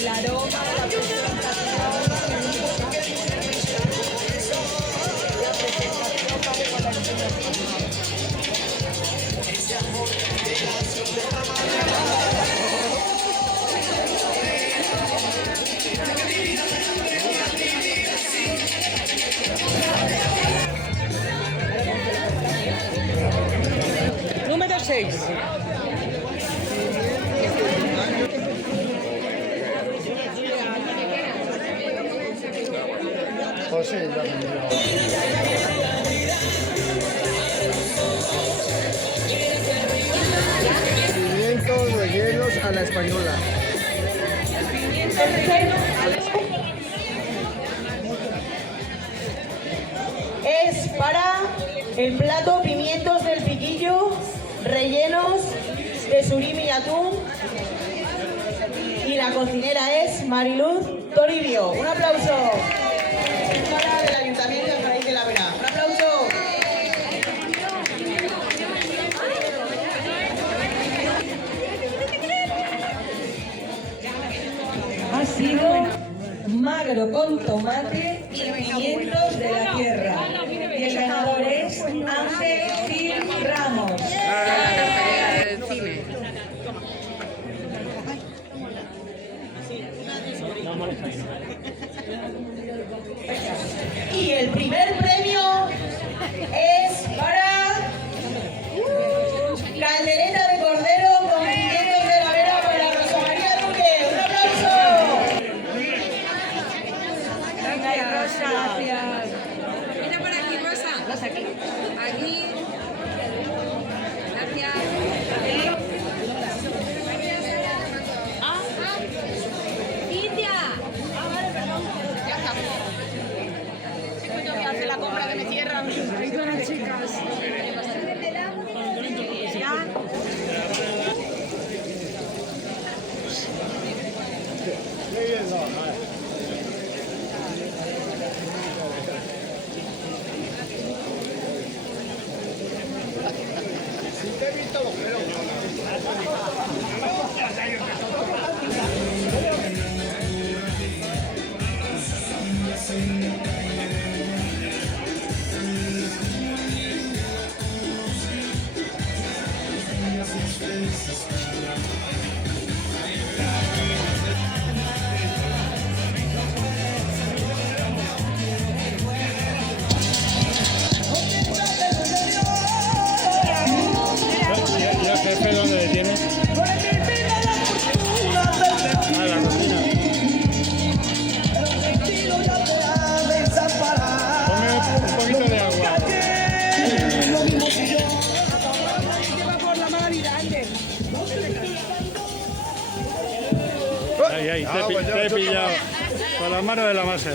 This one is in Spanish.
el aroma, la presentación, vale con la enseñanza. Número 6. José, ya pimientos rellenos a la española. Es para el plato pimientos del piquillo rellenos de surimi y atún, y la cocinera es Mariluz Toribio. Un aplauso para el Ayuntamiento de Alcalá de la Vera. Un aplauso. Ha sido magro con tomate y pimientos de la tierra. Y el ganador es Ángel Gil Ramos. Y el primer premio es para caldereta de cordero con pimientos de la Vera para Rosa María Duque. ¡Un aplauso! Gracias, Rosa. Gracias. Mira por aquí, Rosa. Rosa, aquí. Aquí. Gracias. Cintia. Vale, perdón. Ya está. Yo voy a hacer la compra que me cierran. Perdona, chicas. ¿Y el jefe dónde le tiene? Ah, la cocina. Ponme un poquito de agua. Ahí, te he pillado. Con las manos de la masa.